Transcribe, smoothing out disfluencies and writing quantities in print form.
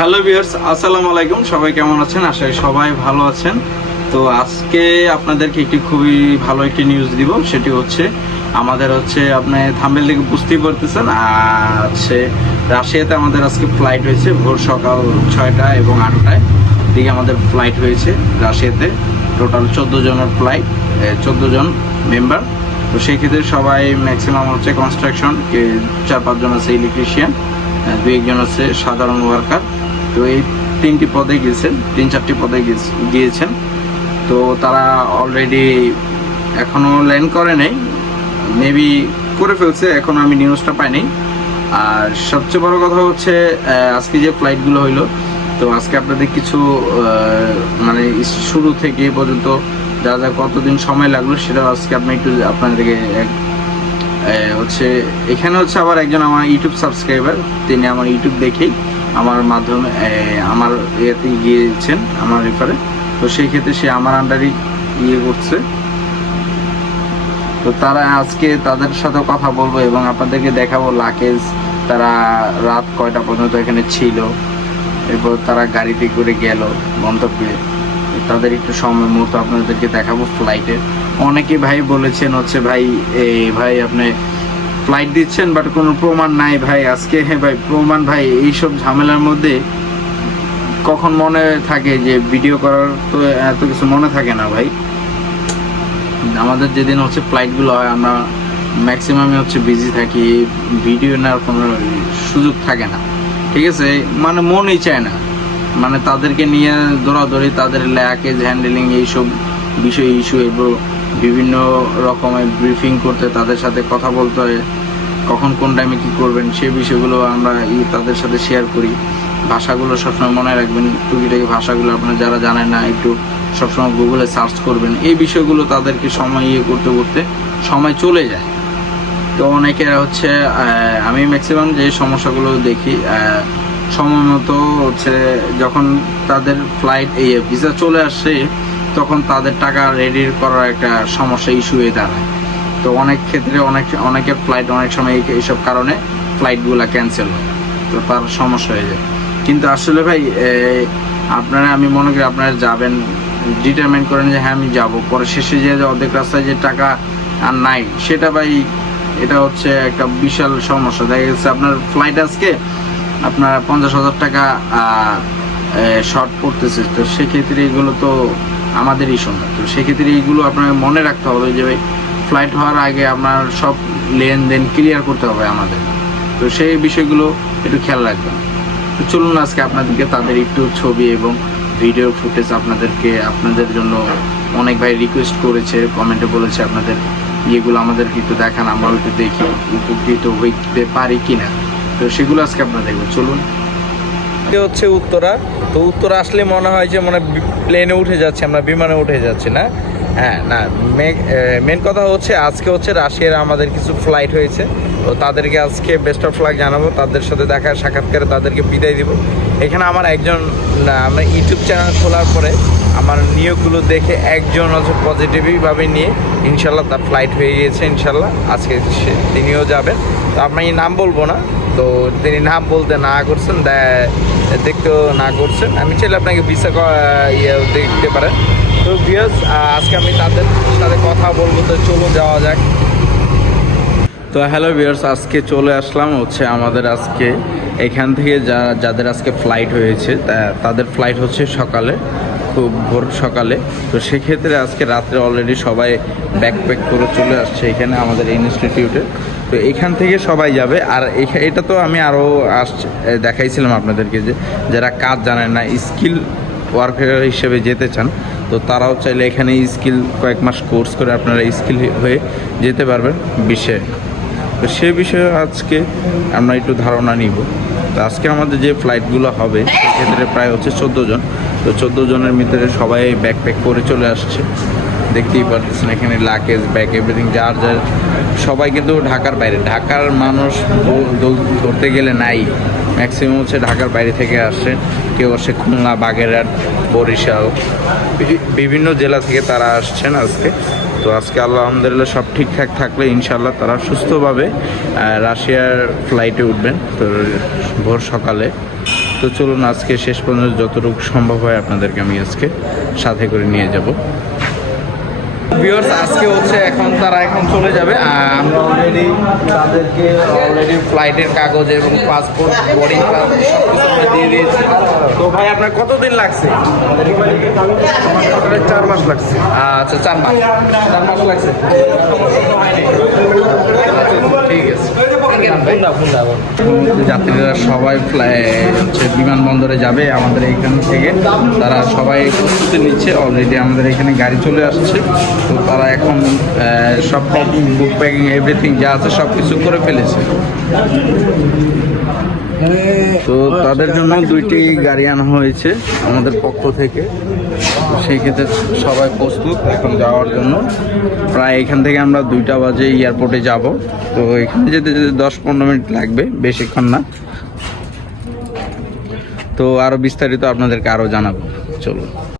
Hello viewers, আসসালামু আলাইকুম। সবাই কেমন আছেন? আশা করি সবাই ভালো আছেন। তো আজকে আপনাদেরকে খুবই ভালো একটি নিউজ দিব। সেটি হচ্ছে আমাদের আপনি থাম্বনেল থেকে বুঝতেই পারতেছেন, রাশিয়াতে আমাদের আজকে ফ্লাইট হয়েছে ভোর সকাল 6টা এবং 8টায় দিকে আমাদের ফ্লাইট হয়েছে রাশিয়াতে। টোটাল 14 জনের ফ্লাইট, 14 জন মেম্বার। তো সেই ক্ষেত্রে সবাই ম্যাক্সিমাম কনস্ট্রাকশন, 4-5 জন আছে ইলেকট্রিশিয়ান, 2-1 আছে সাধারণ ওয়ার্কার। তো এই 3টি পদে গিয়েছেন, 3-4টি পদে গিয়েছেন। তো তারা অলরেডি এখনও ল্যান্ড করে নেই, মেবি করে ফেলছে, এখনও আমি নিউজটা পাইনি। আর সবচেয়ে বড় কথা হচ্ছে আজকে যে ফ্লাইটগুলো হইলো, তো আজকে আপনাদের কিছু মানে শুরু থেকে পর্যন্ত যা যা কতদিন সময় লাগলো সেটা আজকে আপনি একটু আপনাদেরকে এখানে আবার একজন আমার ইউটিউব সাবস্ক্রাইবার, তিনি আমার ইউটিউব দেখেই আমার মাধ্যমে আমার ইয়েতে গিয়েছেন, আমার রেফারে। তো সেই ক্ষেত্রে সে আমার আন্ডারই করছে। তো তারা আজকে তাদের সাথে কথা বলবো এবং আপনাদেরকে দেখাবো লাগেজ তারা রাত কয়টা পর্যন্ত এখানে ছিল, এরপর তারা গাড়িতে করে গেল গন্তব্যে, তাদের একটু সময় মতো আপনাদেরকে দেখাবো ফ্লাইটে। অনেকে ভাই বলেছেন ভাই আপনি ফ্লাইট দিচ্ছেন বাট কোনো প্রমাণ নাই ভাই। আজকে ভাই প্রমাণ, ভাই এইসব ঝামেলার মধ্যে কখন মনে থাকে যে ভিডিও করার, তো এত কিছু মনে থাকে না ভাই। আমাদের যেদিন ফ্লাইটগুলো হয় আমরা ম্যাক্সিমামই বিজি থাকি, ভিডিও নেওয়ার কোনো সুযোগ থাকে না, ঠিক আছে? মানে মনই চায় না, মানে তাদেরকে নিয়ে দৌড়াদৌড়ি, তাদের ল্যাকেজ হ্যান্ডেলিং, এইসব বিষয় ইস্যু, এগুলো বিভিন্ন রকমের ব্রিফিং করতে, তাদের সাথে কথা বলতে হয়, কখন কোন টাইমে কী করবেন সেই বিষয়গুলো আমরা তাদের সাথে শেয়ার করি। ভাষাগুলো সবসময় মনে রাখবেন, টুকিটাকি ভাষাগুলো আপনারা যারা জানেন না একটু সবসময় গুগলে সার্চ করবেন। এই বিষয়গুলো তাদেরকে সময় করতে করতে সময় চলে যায়। তো অনেকের আমি ম্যাক্সিমাম যে সমস্যাগুলো দেখি, সময় মতো যখন তাদের ফ্লাইট ভিসা চলে আসছে তখন তাদের টাকা রেডি করার একটা সমস্যা ইস্যু হয়ে দাঁড়ায়। তো অনেক ক্ষেত্রে অনেকের ফ্লাইট অনেক সময় এইসব কারণে ফ্লাইটগুলো ক্যান্সেল হয়, তো তার সমস্যা হয়ে যায়। কিন্তু আসলে ভাই আপনারা, আমি মনে করি আপনারা যাবেন, ডিটারমাইন করেন যে হ্যাঁ আমি যাব, পরে শেষে যে অর্ধেক রাস্তায় যে টাকা আর নাই সেটা ভাই, এটা একটা বিশাল সমস্যা। দেখা গেছে আপনার ফ্লাইট আজকে আপনার 50,000 টাকা শর্ট পড়তেছে, তো সেক্ষেত্রে এগুলো তো আমাদেরই সময়। তো সেক্ষেত্রে এইগুলো আপনাকে মনে রাখতে হবে যে ভাই ফ্লাইট হওয়ার আগে আপনার সব লেনদেন ক্লিয়ার করতে হবে আমাদের। তো সেই বিষয়গুলো একটু খেয়াল রাখবেন। তো চলুন আজকে আপনাদেরকে তাদের একটু ছবি এবং ভিডিও ফুটেজ আপনাদের জন্য অনেক ভাই রিকোয়েস্ট করেছে, কমেন্টে বলেছে আপনাদের ইয়েগুলো আমাদেরকে একটু দেখান, আমরা একটু দেখি উপকৃত হইতে পারি কিনা। তো সেগুলো আজকে আপনারা দেখবেন। চলুন। উত্তরা। তো উত্তরা আসলে মনে হয় যে প্লেনে উঠে যাচ্ছে, আমরা বিমানে উঠে যাচ্ছি না। হ্যাঁ, না, মেন কথা আজকে রাশিয়ার আমাদের কিছু ফ্লাইট হয়েছে, তো তাদেরকে আজকে বেস্ট অফ লাক জানাবো, তাদের সাথে দেখা সাক্ষাৎকারে তাদেরকে বিদায় দিব। এখানে আমার আমার ইউটিউব চ্যানেল খোলার পরে আমার নিয়োগগুলো দেখে একজন পজিটিভভাবে নিয়ে ইনশাল্লাহ তার ফ্লাইট হয়ে গিয়েছে, ইনশাল্লাহ আজকে তিনিও যাবেন। তো আপনাকে নাম বলবো না, তো তিনি নাম বলতে না করছেন, দেখতেও না করছেন। আমি চাইলে আপনাকে ভিসা দেখতে পারেন। তো ভিউয়ার্স, আজকে আমি তাদের সাথে কথা বলবো, তো চলুন যাওয়া যাক। তো হ্যালো ভিউয়ার্স, আজকে চলে আসলাম আমাদের আজকে এখান থেকে যাদের আজকে ফ্লাইট হয়েছে তাদের ফ্লাইট সকালে, খুব ভোর সকালে। তো সেক্ষেত্রে আজকে রাত্রে অলরেডি সবাই ব্যাকপ্যাক করে চলে আসছে এখানে আমাদের ইনস্টিটিউটে। তো এখান থেকে সবাই যাবে। আর এটা তো আমি আরও দেখাইছিলাম আপনাদেরকে যে যারা কাজ জানেন না, স্কিল ওয়ার্কার হিসেবে যেতে চান, তো তারাও চাইলে এখানে স্কিল কয়েক মাস কোর্স করে আপনারা স্কিল হয়ে যেতে পারবেন বিষয়ে। তো সে বিষয়ে আজকে আমরা একটু ধারণা নিব। তো আজকে আমাদের যে ফ্লাইটগুলো হবে সেক্ষেত্রে প্রায় 14 জন। তো 14 জনের ভিতরে সবাই ব্যাকপ্যাক করে চলে আসছে, দেখতেই পারতেছেন এখানে লাগেজ, ব্যাগ, এভরিথিং যার সবাই কিন্তু ঢাকার বাইরে। ঢাকার মানুষ ধরতে গেলে নাই, ম্যাক্সিমাম ঢাকার বাইরে থেকে আসছে। কেউ আসে খুলনা, বাগেরহাট, বরিশাল, বিভিন্ন জেলা থেকে তারা আসছেন আজকে। তো আজকে আলহামদুলিল্লাহ সব ঠিকঠাক থাকলে ইনশাল্লাহ তারা সুস্থভাবে রাশিয়ার ফ্লাইটে উঠবেন তো ভোর সকালে। তো চলুন আজকে শেষ পর্যন্ত যতটুকু সম্ভব হয় আপনাদেরকে আমি আজকে সাথে করে নিয়ে যাব। ভিউয়ার্স আজকে হচ্ছে এখন তারা এখন চলে যাবে। আমরা অলরেডি তাদেরকে ফ্লাইটের কাগজ এবং পাসপোর্ট বোর্ডিং পাস সব কিছু আমরা দিয়ে দিয়েছি। তো ভাই আপনার কতদিন লাগছে? 4 মাস লাগছে। আচ্ছা 4 মাস লাগছে। ঠিক আছে, যাত্রীরা সবাই হচ্ছে বিমানবন্দরে যাবে আমাদের এখান থেকে। তারা সবাই প্রস্তুতি নিচ্ছে, অলরেডি আমাদের এখানে গাড়ি চলে আসছে। তো তারা এখন সব প্যাকিং, বুক প্যাকিং, এভরিথিং যা আছে সব কিছু করে ফেলেছে। তো তাদের জন্য 2টি গাড়ি আনা হয়েছে আমাদের পক্ষ থেকে। সেই ক্ষেত্রে সবাই প্রস্তুত এখন যাওয়ার জন্য। প্রায় এখান থেকে আমরা 2টা বাজে এয়ারপোর্টে যাব। তো এখানে যেতে যেতে 10-15 মিনিট লাগবে, বেশিক্ষণ না। তো আরও বিস্তারিত আপনাদেরকে আরও জানাবো, চলুন।